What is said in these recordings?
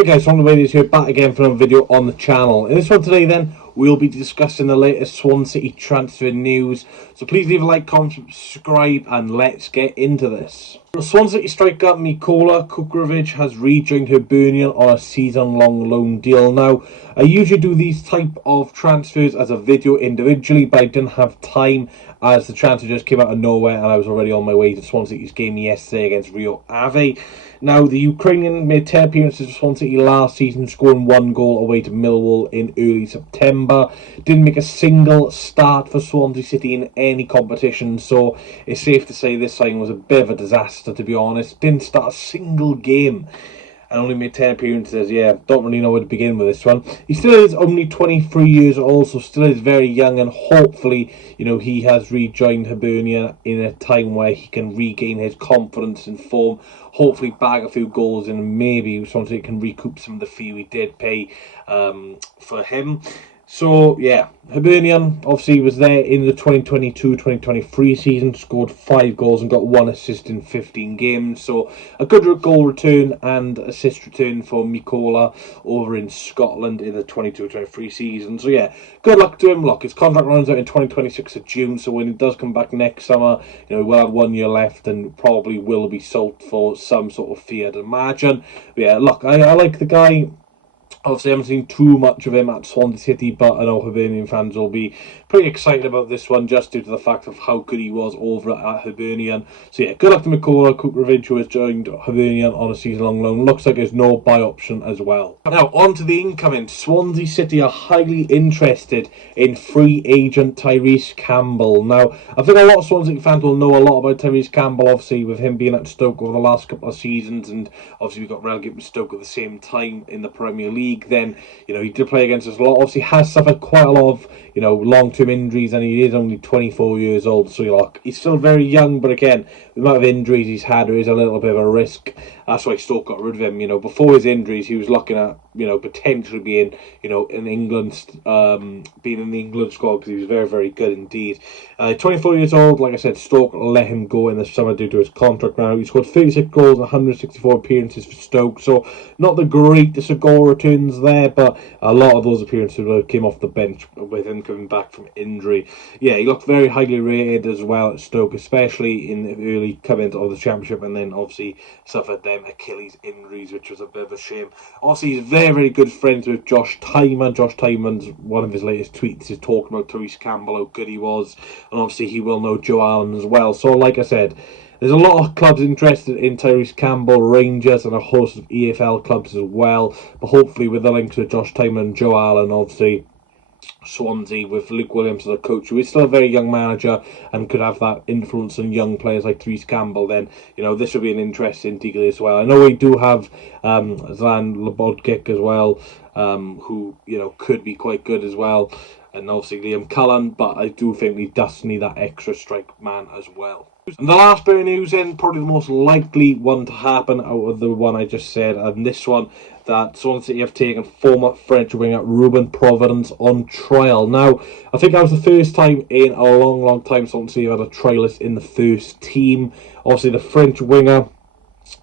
Hi guys, Ron the Videos here, back again for another video on the channel. In this one today then, we'll be discussing the latest Swansea City transfer news. So please leave a like, comment, subscribe, and let's get into this. Swansea City striker Mykola Kuharevich has rejoined Hibernian on a season-long loan deal. Now, I usually do these type of transfers as a video individually, but I didn't have time as the transfer just came out of nowhere and I was already on my way to Swansea City's game yesterday against Rio Ave. Now, the Ukrainian made 10 appearances for Swansea City last season, scoring 1 goal away to Millwall in early September. Didn't make a single start for Swansea City in any competition, so it's safe to say this signing was a bit of a disaster, to be honest. Didn't start a single game and only made 10 appearances. Yeah, don't really know where to begin with this one. He still is only 23 years old, so still is very young, and hopefully, you know, he has rejoined Hibernian in a time where he can regain his confidence and form, hopefully bag a few goals, and maybe Swansea can recoup some of the fee we did pay for him. So, yeah, Hibernian obviously was there in the 2022-2023 season, scored 5 goals and got 1 assist in 15 games. So, a good goal return and assist return for Mykola over in Scotland in the 22-23 season. So, yeah, good luck to him. Look, his contract runs out in 2026 of June, so when he does come back next summer, you know, we'll have 1 year left and probably will be sold for some sort of fee, I'd imagine. But, yeah, look, I like the guy. Obviously, I haven't seen too much of him at Swansea City, but I know Hibernian fans will be pretty excited about this one just due to the fact of how good he was over at Hibernian. So yeah, good luck to Mykola Kuharevich, who has joined Hibernian on a season-long loan. Looks like there's no buy option as well. Now, on to the incoming. Swansea City are highly interested in free agent Tyrese Campbell. Now, I think a lot of Swansea fans will know a lot about Tyrese Campbell, obviously, with him being at Stoke over the last couple of seasons, and obviously we got relegated with Stoke at the same time in the Premier League. Then, you know, he did play against us a lot. Obviously, has suffered quite a lot of, you know, long-term injuries, and he is only 24 years old. So, you know, he's still very young, but again, the amount of injuries he's had, there is a little bit of a risk. That's why Stoke got rid of him. You know, before his injuries, he was looking at, you know, potentially being, you know, in England, being in the England squad, because he was very, very good indeed. 24 years old, like I said, Stoke let him go in the summer due to his contract now. He scored 36 goals and 164 appearances for Stoke, so not the greatest of goal returns there, but a lot of those appearances came off the bench with him coming back from injury. Yeah, he looked very highly rated as well at Stoke, especially in the early coming of the Championship, and then obviously suffered them Achilles injuries, which was a bit of a shame. Obviously, he's very, very good friends with Josh Tymon. Josh Tymon's one of his latest tweets is talking about Tyrese Campbell, how good he was, and obviously he will know Joe Allen as well. So, like I said, there's a lot of clubs interested in Tyrese Campbell, Rangers, and a host of EFL clubs as well. But hopefully, with the links with Josh Tymon and Joe Allen, obviously Swansea with Luke Williams as a coach, who is still a very young manager and could have that influence on young players like Tyrese Campbell, then, you know, this would be an interesting deal as well. I know we do have Zlan Lobodkic as well, who, you know, could be quite good as well, and obviously Liam Cullen, but I do think we just need that extra strike man as well. And the last bit of news then, probably the most likely one to happen out of the one I just said, and this one, that Swansea City have taken former French winger Ruben Providence on trial. Now, I think that was the first time in a long, long time Swansea City had a trialist in the first team. Obviously, the French winger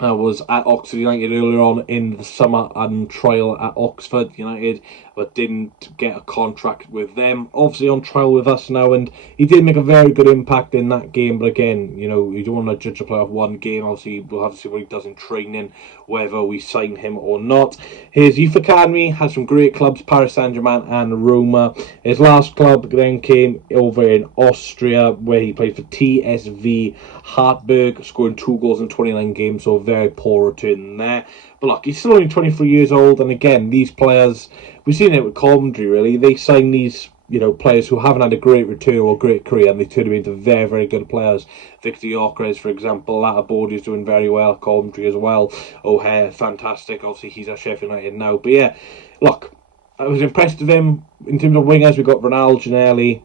was at Oxford United earlier on in the summer and trial at Oxford United, but didn't get a contract with them. Obviously on trial with us now, and he did make a very good impact in that game. But again, you know, you don't want to judge a player off one game. Obviously, we'll have to see what he does in training, whether we sign him or not. His youth academy has some great clubs, Paris Saint-Germain and Roma. His last club then came over in Austria, where he played for TSV Hartberg, scoring 2 goals in 29 games, so very poor return there. But look, he's still only 23 years old, and again, these players, we've seen it with Coventry really, they sign these, you know, players who haven't had a great return or great career, and they turn them into very, very good players. Victor Gyökeres, for example, Latabode is doing very well at Coventry as well. O'Hare, fantastic, obviously he's at Sheffield United now. But yeah, look, I was impressed with him. In terms of wingers, we got Ronald Ginelli,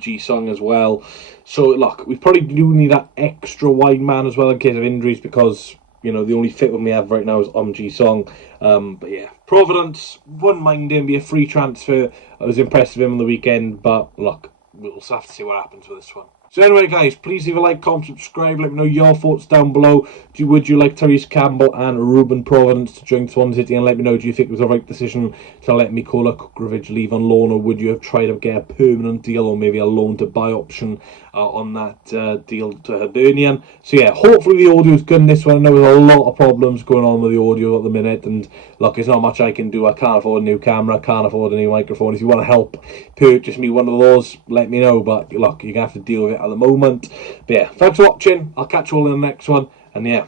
Ji Sung as well. So look, we probably do need that extra wide man as well in case of injuries, because, you know, the only fit one we have right now is Ji Sung. But yeah, Providence, wouldn't mind him, be a free transfer. I was impressed with him on the weekend, but look, we'll have to see what happens with this one. So anyway, guys, please leave a like, comment, subscribe. Let me know your thoughts down below. Would you like Tyrese Campbell and Ruben Providence to join Swansea City? And let me know, do you think it was the right decision to let Mykola Kuharevich leave on loan, or would you have tried to get a permanent deal or maybe a loan to buy option on that deal to Hibernian? So yeah, hopefully the audio is good in this one. I know there's a lot of problems going on with the audio at the minute, and look, there's not much I can do. I can't afford a new camera, I can't afford a new microphone. If you want to help purchase me one of those, let me know. But look, you're going to have to deal with it at the moment. But yeah, thanks for watching. I'll catch you all in the next one. And yeah,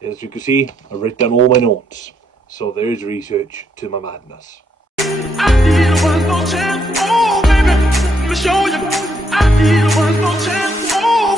as you can see, I've written down all my notes. So there is research to my madness. I need one more chance. Oh, baby, let me show you. I need one more chance. Oh.